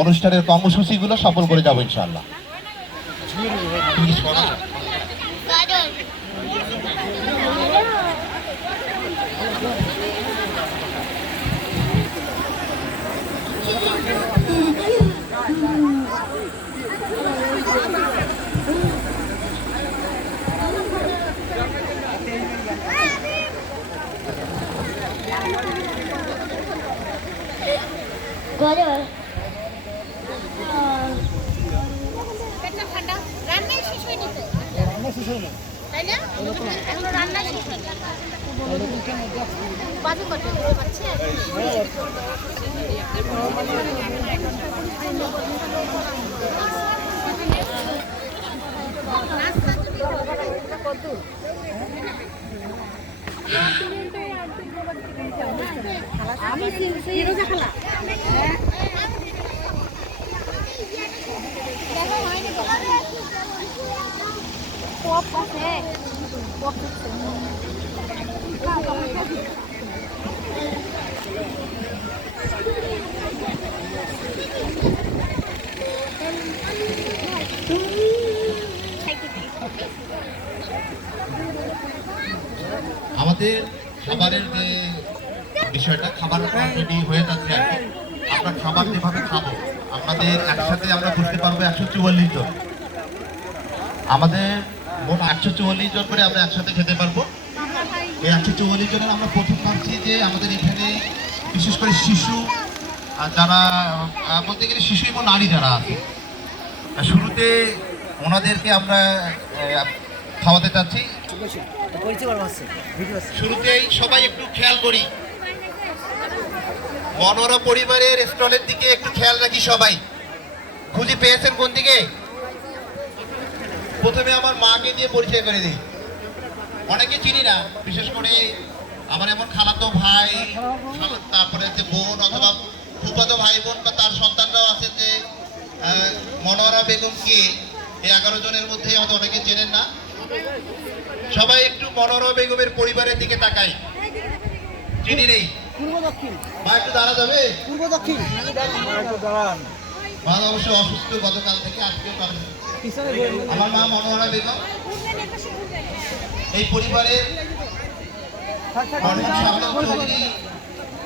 অনুষ্ঠানের কর্মসূচিগুলো সফল করে যাবো ইনশাআল্লাহ। আমাদের খাবারের যে বিষয়টা, খাবার রেডি হয়ে যাচ্ছে আর কি। আমরা খাবার যেভাবে খাবো, আমাদের একসাথে আমরা বুঝতে পারবো 144 জন, আমাদের মোট 144 জন করে আমরা একসাথে খেতে পারবো। এই 144 জনের আমরা প্রথম ভাবছি যে আমাদের এখানে বিশেষ করে শিশু যারা, বলতে গেলে শিশু এবং নারী যারা আছে, শুরুতে ওনাদেরকে আমরা খাওয়াতে চাচ্ছি। শুরুতেই সবাই একটু খেয়াল করি, মনোরা পরিবারের স্টলের দিকে একটু খেয়াল রাখি সবাই। খুঁজে পেয়েছেন কোন দিকে? প্রথমে আমার মাকে দিয়ে পরিচয় করে দিই। অনেকে চিনি না, বিশেষ করে আমার এমন খালাতো ভাই, তারপরে হচ্ছে বোন অথবা ফুফাতো ভাই বোন বা তার সন্তানরাও আছে যে মনোয়ারা বেগম কে, এই 11 জনের মধ্যে আমাদের অনেকে চেনেন না। সবাই একটু মনোয়ারা বেগমের পরিবারের দিকে তাকাই। চিনি নেই? মা একটু দাঁড়া যাবে? মা অবশ্য অসুস্থ গতকাল থেকে, আজকেও পারে। আমার মা মনোয়ারা বেগম এই পরিবারের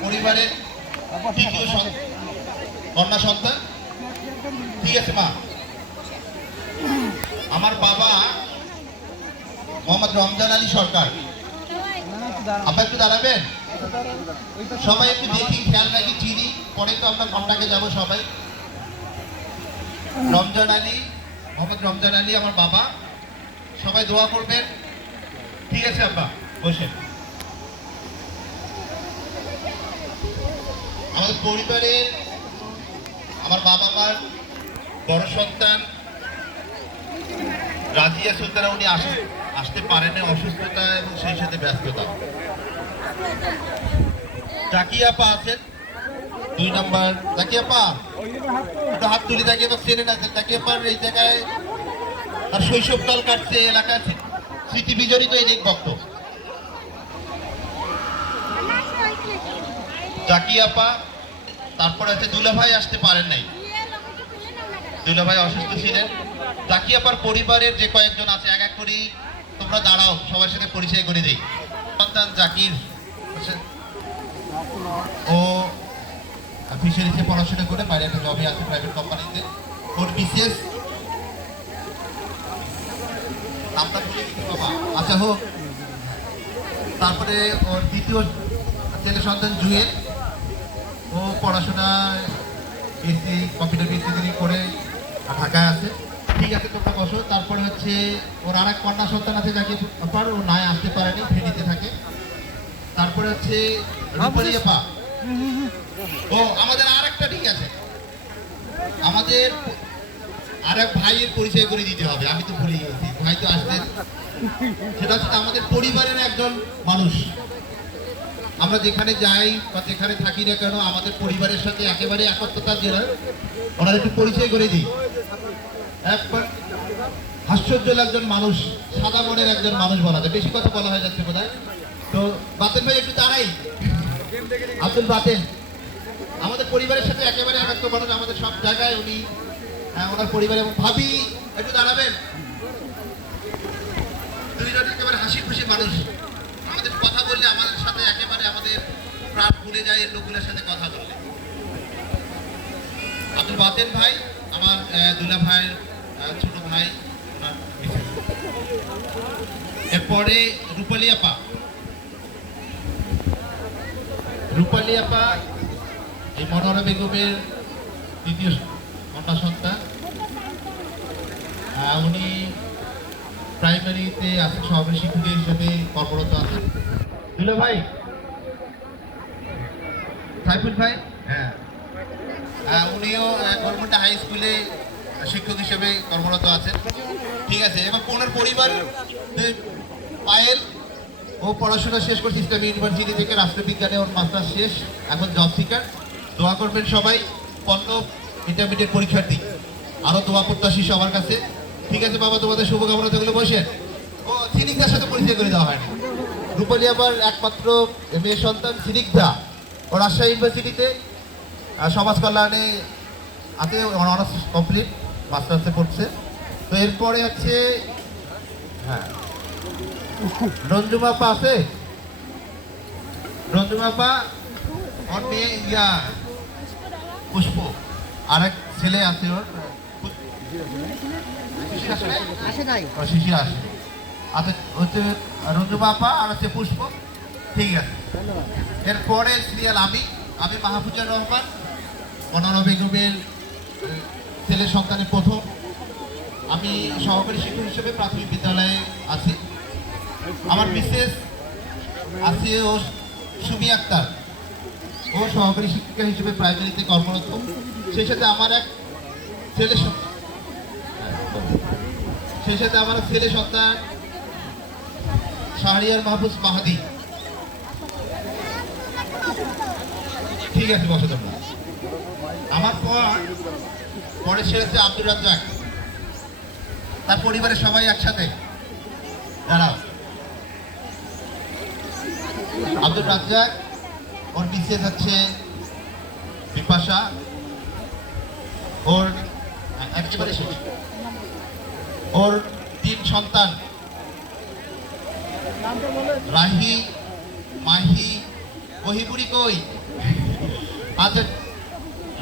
পরিবারের দ্বিতীয় কন্যা সন্তান। ঠিক আছে মা। আমার বাবা মোহাম্মদ রমজান আলী সরকার। আপনি একটু দাঁড়াবেন? সবাই একটু দেখি, খেয়াল রাখি, চিনি, পরে তো আমরা কন্টাকে যাবো সবাই। রমজান আলী, মোহাম্মদ রমজান আলী আমার বাবা। সবাই দোয়া করবেন। ঠিক আছে আব্বা, বসেন। আমাদের পরিবারের আমার বাবা মার বড় সন্তান রাজিয়া সুলতানা, উনি আসতে পারেন অসুস্থতা এবং সেই সাথে ব্যস্ততা। জাকিয়াপা আছেন 2 নম্বর। জাকিয়াপা একটু হাত তুলি। জাকিয়াপা চেনেন আছেন? জাকিয়াপার এই জায়গায় তার শৈশবকাল কাটছে, এলাকার স্মৃতি বিজড়িত এই ভক্ত। জাকিয়াপা, তারপরে আছে দুলাভাই, আসতে পারেন নাই, দুলাভাই অসুস্থ ছিলেন। জাকিয়াপার পরিবারের যে কয়েকজন আছে এক এক করি তোমরা দাঁড়াও, সবার সাথে পরিচয় করে দেই। সন্তান জাকির, ও ফিশারিজে পড়াশোনা করে বাইরে একটা জবে আছে প্রাইভেট কোম্পানিতে। ওর বিশেষ নামটা বলে দিতে বাবা, আচ্ছা হোক। তারপরে ওর দ্বিতীয় ছেলে সন্তান জুয়েল, ও পড়াশোনায় বিএসসি কম্পিউটার বিএসসি করে ঢাকায় আছে। ঠিক আছে, তোমরা বসো। তারপরে হচ্ছে ওর আর এক কন্যা সন্তান আছে যাকে ও নাই আসতে পারেনি, ফেনীতে থাকে। তারপরে হচ্ছে রূপালিয়াপা, ও আমাদের আর একটা, ঠিক আছে, আমাদের আর এক ভাইয়ের পরিচয় করে দিতে হবে, আমি তো ভুলে গেছি, ভাই তো আসতে। সেটা হচ্ছে আমাদের পরিবারের একজন মানুষ। আমরা যেখানে যাই বা যেখানে থাকি না কেন, আমাদের পরিবারের সাথে একেবারে একত্রতা জেলার ওনার একটু পরিচয় করে দিই। একবার হাস্যোজ্জ্বল একজন মানুষ, সাদা মনের একজন মানুষ বলা যায়, বেশি কথা বলা হয়ে যাচ্ছে বোধহয়। তো বাতেন ভাই একটু দাঁড়াই, আব্দুল বাতেন আমাদের পরিবারের সাথে একেবারে একাত্ম মানুষ, আমাদের সব জায়গায় উনি ওনার পরিবার এবং ভাবি একটু দাঁড়াবেন। দুইজন একেবারে হাসি খুশি মানুষ, আমাদের কথা বললে আমাদের সাথে একেবারে আমাদের প্রাণ ভুলে যায় এর লোকগুলোর সাথে কথা বললে। আব্দুল বাতেন ভাই আমার দুলা ভাইয়ের ছোট ভাই, ওনার মিসেস। এরপরে রূপালী আপা, রূপালী আপা এই মনোহরা বেগমের দ্বিতীয় কন্যা সন্তান। উনি প্রাইমারিতে আছেন, সহকারী শিক্ষক হিসেবে কর্মরত আছেন। দুলা ভাই, সাইফুল ভাই, হ্যাঁ, উনিও গভর্নমেন্ট হাই স্কুলে শিক্ষক হিসেবে কর্মরত আছেন। ঠিক আছে, এবার ওনার পরিবার পায়েল, ও পড়াশোনা শেষ করছে ইসলামী ইউনিভার্সিটি থেকে, রাষ্ট্রবিজ্ঞানে ওর মাস্টার্স শেষ, এখন জব সিকার। দোয়া করবেন সবাই, পল্লব ইন্টারমিডিয়েট পরীক্ষার্থী, আরও দোয়া প্রত্যাশী সবার কাছে। ঠিক আছে বাবা, তোমাদের শুভকামনা থাকলে বসেন। ও সিনিকদার সাথে পরিচয় করে দেওয়া হয়নি। রূপালী আবার একমাত্র মেয়ের সন্তান সিনিকদা, ও রাজশাহী ইউনিভার্সিটিতে সমাজ কল্যাণে আছে, অনার্স কমপ্লিট, মাস্টার্সে পড়ছে। তো এরপরে হচ্ছে হ্যাঁ রঞ্জুমাপা আছে, রঞ্জুমাপা, ওর মেয়ে ইয়া পুষ্প, আর এক ছেলে আছে ওর শিশির আসে। আচ্ছা, হচ্ছে রঞ্জুমাপা আর হচ্ছে পুষ্প। ঠিক আছে, এরপরে সিরিয়াল আমি মাহফুজুর রহমান, মনোহরা বেগমের ছেলে সন্তানের প্রথম। আমি সহকারী শিক্ষক হিসেবে প্রাথমিক বিদ্যালয়ে আছি। আমার মিসেস আছে ও সুমি আক্তার, ও সহকারী শিক্ষিকা হিসেবে প্রাইমারিতে কর্মরত। সেই সাথে আমার এক ছেলে সন্তান শাহরিয়ার মাহফুজ মাহাদি। ঠিক আছে, বসে তোমরা। আমার পরে সে হচ্ছে আব্দুর রাজ্জাক, তার পরিবারের সবাই একসাথে দাঁড়াও। আব্দুর রাজ্জাক, ওর মিসেস হচ্ছে বিপাশা, ওর একেবারে শেষ, ওর 3 সন্তান রাহি, মাহি, ওহিপুরি কই। আচ্ছা,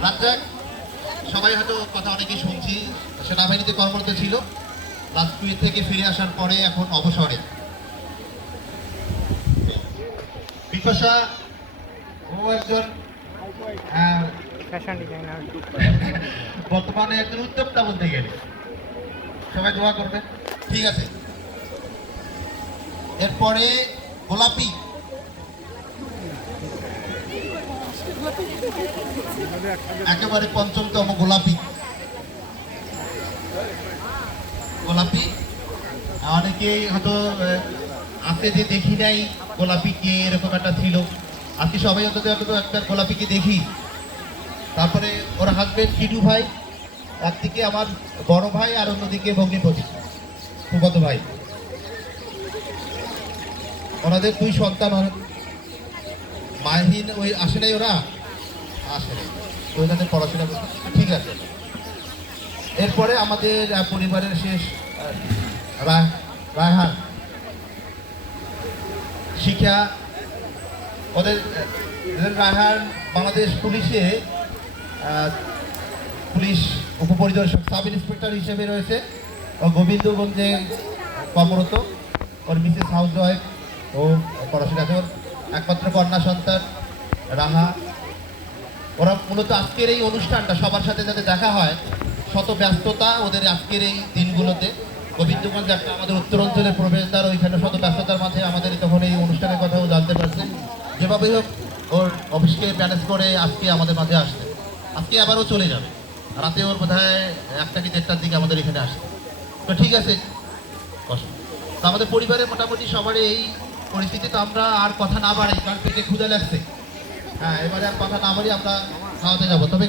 রাজ্জাক সবাই হয়তো কথা অনেকেই শুনছি, সেনাবাহিনীতে কর্মরত ছিল, রাজকুই থেকে ফিরে আসার পরে এখন অবসরে। বিপাশা, ও একজন বর্তমানে একজন উদ্যোক্তা বলতে গেলে, সবাই দোয়া করবে। ঠিক আছে, এরপরে গোলাপি, একেবারে 5ম গোলাপি। অনেকেই হয়তো আছে যে দেখি নাই গোলাপিকে, এরকম একটা ছিল। আজকে সবাই অন্তত একটা গোলাপিকে দেখি। তারপরে ওর হাজবেন্ড কিটু ভাই, একদিকে আমার বড় ভাই আর অন্যদিকে ভগ্নিপতি ফুফাতো ভাই, ওনাদের 2 সন্তান। মাহিন ওই আসে নাই, ওরা আসে নাই, ওইখানে পড়াশোনা করছে। ঠিক আছে, এরপরে আমাদের পরিবারের শেষ রায়হান, শিক্ষা ওদের। রায়হান বাংলাদেশ পুলিশে পুলিশ উপপরিদর্শক, সাব ইন্সপেক্টর হিসেবে রয়েছে, ও গোবিন্দগঞ্জে কর্মরত। ওর মিসেস হাউস ওয়াইফ, ও পড়াশোনা করে। একমাত্র কন্যা সন্তান রাহা। ওরা মূলত আজকের এই অনুষ্ঠানটা সবার সাথে যাতে দেখা হয়, শত ব্যস্ততা ওদের আজকের এই দিনগুলোতে। গোবিন্দগঞ্জ একটা আমাদের উত্তরাঞ্চলের প্রবেশদ্বার, ওইখানে শত ব্যস্ততার মাঝে আমাদের তখন এই অনুষ্ঠানের কথাও জানতে পারছে। যেভাবেই হোক ওর অফিসকে ম্যানেজ করে আজকে আমাদের মাঝে আসছে। আজকে আবারও চলে যাবে, রাতে ওর বোধহয় 1টা কি 1:30টার দিকে আমাদের এখানে আসছে। তো ঠিক আছে, তো আমাদের পরিবারে মোটামুটি সবারই এই পরিস্থিতি। তো আমরা আর কথা না বাড়াই, কারণ পেটে ক্ষুধা লাগছে। হ্যাঁ, এবারে আর কথা না বাড়ি আমরা খাওয়াতে যাবো। তবে